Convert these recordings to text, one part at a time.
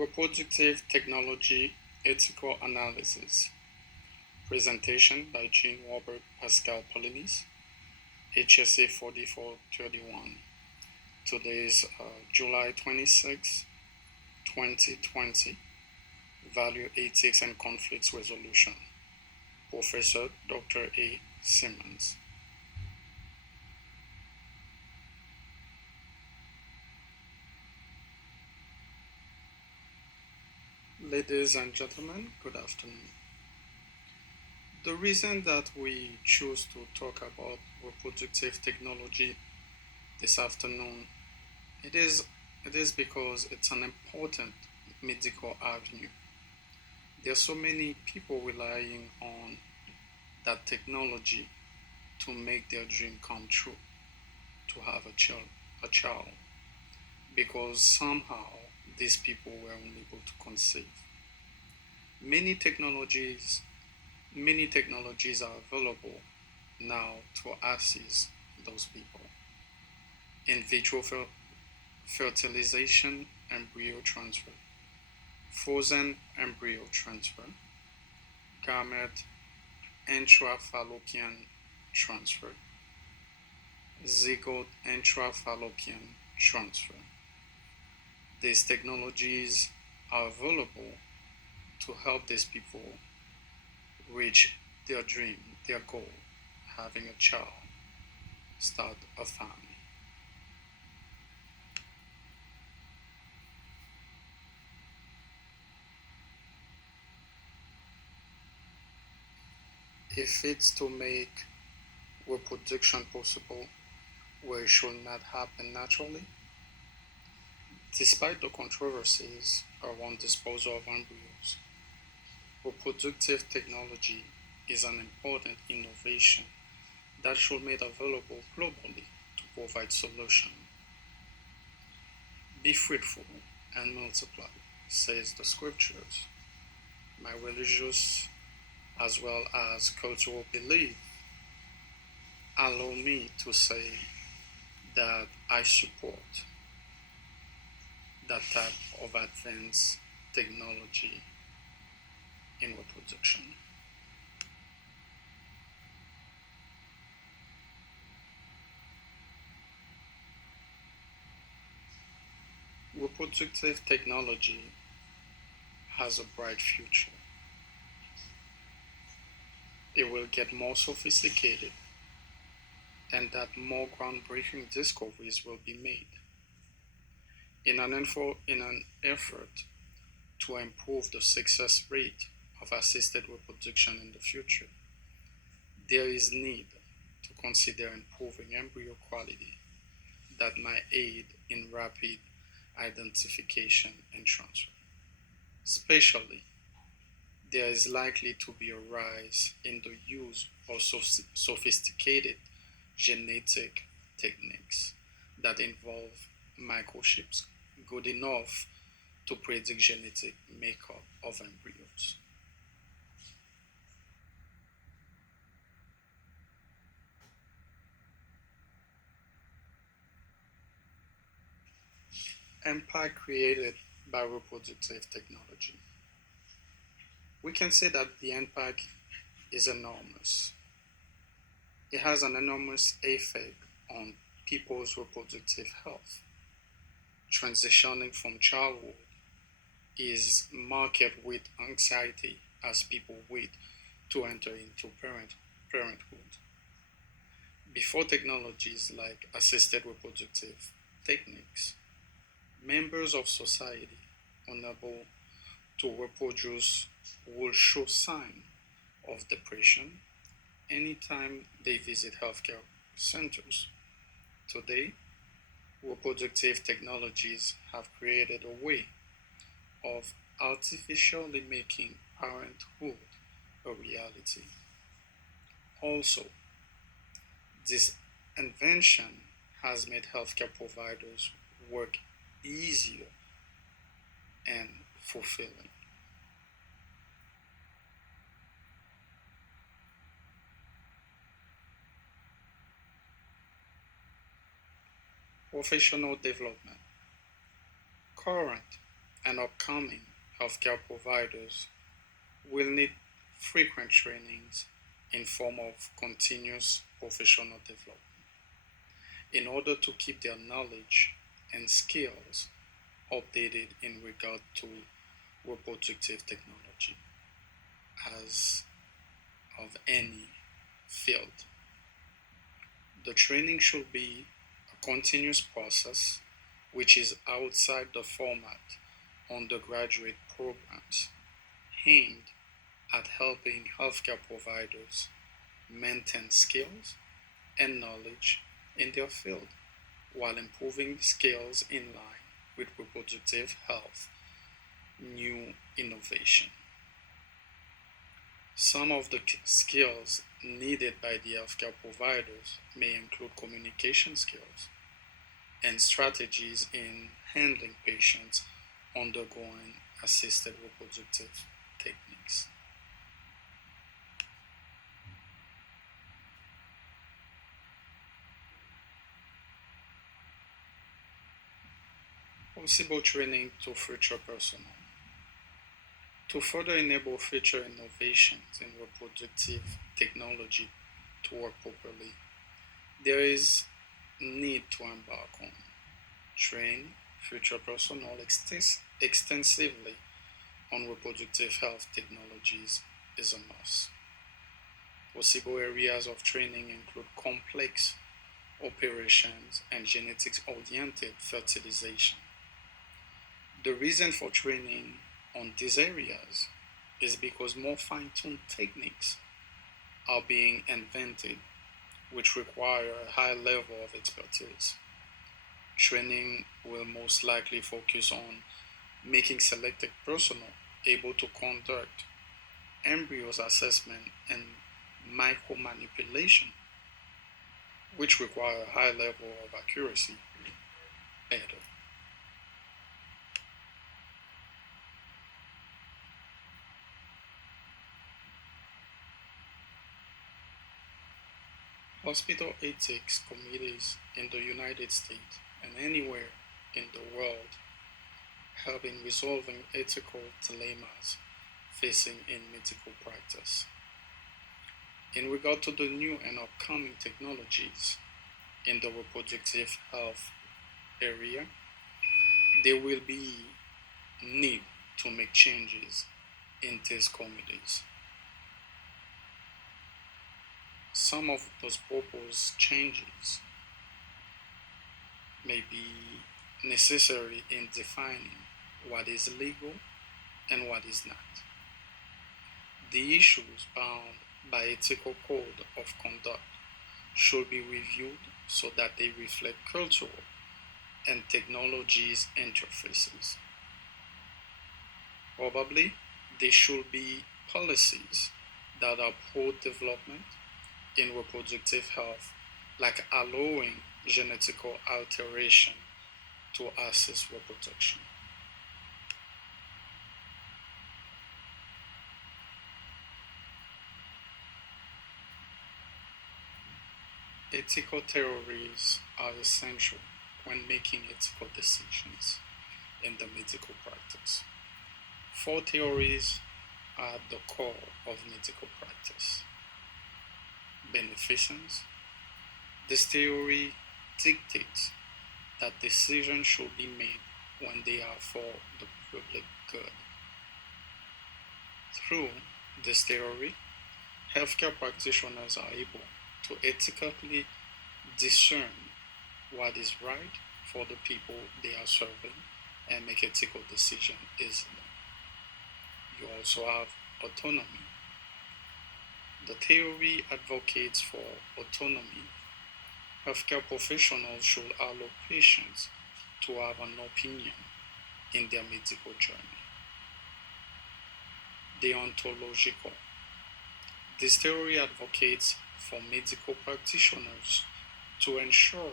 Reproductive Technology Ethical Analysis. Presentation by Jean Robert Pascal Polinis, HSA 4431. Today is July 26, 2020. Value Ethics and Conflicts Resolution. Professor Dr. A. Simmons. Ladies and gentlemen, good afternoon. The reason that we choose to talk about reproductive technology this afternoon, it is because it's an important medical avenue. There are so many people relying on that technology to make their dream come true, to have a child, because somehow these people were unable to conceive. Many technologies Many technologies are available now to assist those people. In vitro fertilization, embryo transfer, frozen embryo transfer, gamete intrafallopian transfer, zygote intrafallopian transfer. These technologies are available to help these people reach their dream, their goal, having a child, start a family. If it's to make reproduction possible where it should not happen naturally, despite the controversies around disposal of embryos, reproductive technology is an important innovation that should be made available globally to provide solutions. Be fruitful and multiply, says the scriptures. My religious as well as cultural belief allow me to say that I support that type of advanced technology in reproduction. Reproductive technology has a bright future. It will get more sophisticated and that more groundbreaking discoveries will be made. In an effort to improve the success rate of assisted reproduction in the future, there is need to consider improving embryo quality that might aid in rapid identification and transfer. Especially, there is likely to be a rise in the use of sophisticated genetic techniques that involve microchips good enough to predict genetic makeup of embryos. Impact created by reproductive technology. We can say that the impact is enormous. It has an enormous effect on people's reproductive health. Transitioning from childhood is marked with anxiety as people wait to enter into parenthood. Before technologies like assisted reproductive techniques, members of society unable to reproduce will show signs of depression anytime they visit healthcare centers. Today, reproductive technologies have created a way of artificially making parenthood a reality. Also, this invention has made healthcare providers work easier and fulfilling. Professional development. Current and upcoming healthcare providers will need frequent trainings in form of continuous professional development in order to keep their knowledge and skills updated in regard to reproductive technology as of any field. The training should be a continuous process which is outside the format undergraduate programs aimed at helping healthcare providers maintain skills and knowledge in their field while improving skills in line with reproductive health new innovation. Some of the skills needed by the healthcare providers may include communication skills and strategies in handling patients undergoing assisted reproductive techniques. Possible training to future personnel. To further enable future innovations in reproductive technology to work properly, there is need to embark on train future personnel extensively on reproductive health technologies is a must. Possible areas of training include complex operations and genetics oriented fertilization. The reason for training on these areas is because more fine tuned techniques are being invented which require a high level of expertise. Training will most likely focus on making selected personnel able to conduct embryos assessment and micromanipulation, which require a high level of accuracy better. Hospital ethics committees in the United States and anywhere in the world help in resolving ethical dilemmas facing in medical practice. In regard to the new and upcoming technologies in the reproductive health area, there will be need to make changes in these committees. Some of those proposed changes may be necessary in defining what is legal and what is not. The issues bound by ethical code of conduct should be reviewed so that they reflect cultural and technologies interfaces. Probably there should be policies that are pro-development in reproductive health, like allowing genetical alteration to assist reproduction. Ethical theories are essential when making ethical decisions in the medical practice. Four theories are at the core of medical practice. Beneficence. This theory dictates that decisions should be made when they are for the public good. Through this theory, healthcare practitioners are able to ethically discern what is right for the people they are serving and make ethical decisions easily. You also have autonomy. The theory advocates for autonomy. Healthcare professionals should allow patients to have an opinion in their medical journey. Deontological. This theory advocates for medical practitioners to ensure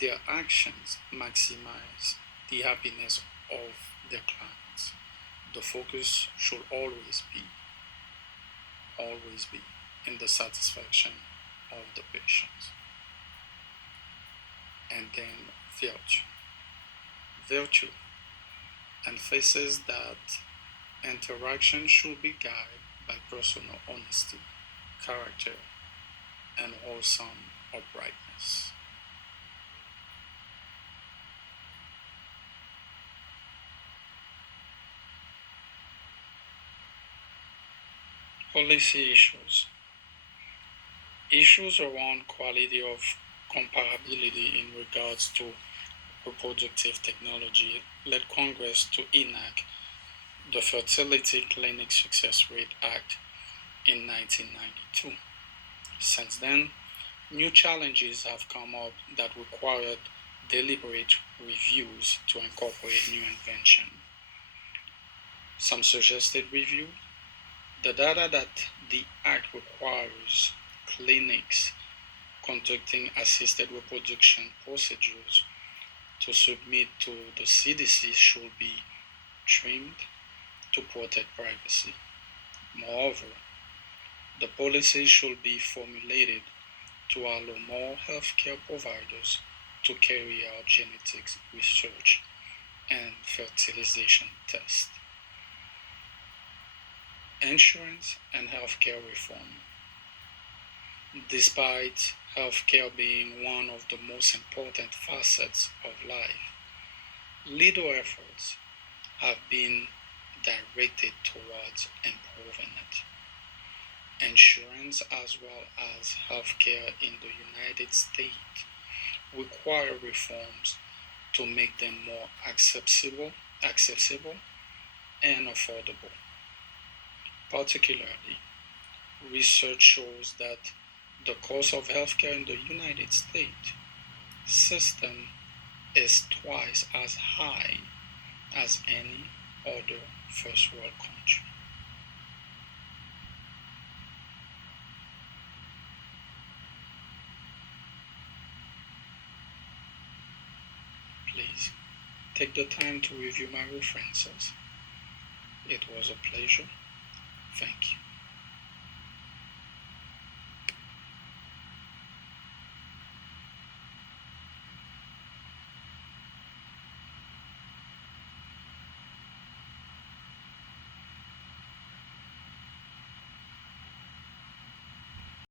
their actions maximize the happiness of their clients. The focus should always be in the satisfaction of the patients. And then virtue. Virtue emphasizes that interaction should be guided by personal honesty, character, and wholesome uprightness. Policy issues. Issues around quality of comparability in regards to reproductive technology led Congress to enact the Fertility Clinic Success Rate Act in 1992. Since then, new challenges have come up that required deliberate reviews to incorporate new invention. Some suggested review: the data that the Act requires clinics conducting assisted reproduction procedures to submit to the CDC should be trimmed to protect privacy. Moreover, the policy should be formulated to allow more healthcare providers to carry out genetics research and fertilization tests. Insurance and healthcare reform. Despite healthcare being one of the most important facets of life, little efforts have been directed towards improving it. Insurance as well as healthcare in the United States require reforms to make them more accessible and affordable. Particularly, research shows that the cost of healthcare in the United States system is twice as high as any other first world country. Please take the time to review my references. It was a pleasure. Thank you.